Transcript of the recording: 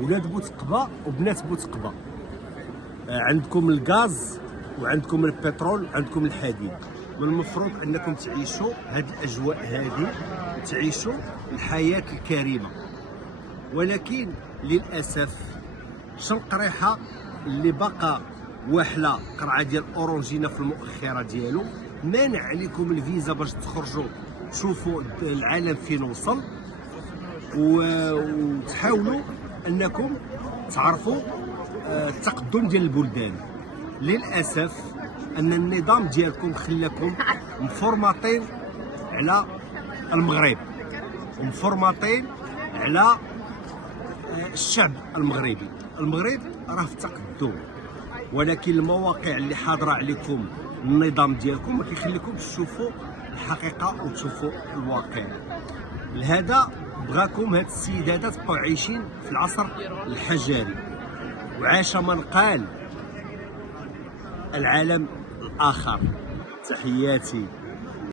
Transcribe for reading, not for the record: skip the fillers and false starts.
ولاد بوتقبه وبنات بوتقبه. عندكم الغاز وعندكم البترول وعندكم الحديد. من المفروض انكم تعيشوا هذه الاجواء هذه، تعيشوا الحياه الكريمه. ولكن للاسف القريحه اللي بقى واحله قرعه ديال اورونجينا في المؤخره ديالو مانع عليكم الفيزا باش تخرجوا تشوفوا العالم فين وصل، وتحاولوا انكم تعرفوا التقدم ديال البلدان. للاسف ان النظام ديالكم خلاكم مفورماطين على المغرب ومفورماطين على الشعب المغربي. المغرب راه في تقدم، ولكن المواقع اللي حاضره عليكم النظام ديالكم ما كيخليكمش تشوفوا الحقيقه وتشوفوا الواقع. لهذا بغاكم هاد السيد هذا تبقاو عايشين في العصر الحجري، وعاش من قال العالم الاخر. تحياتي.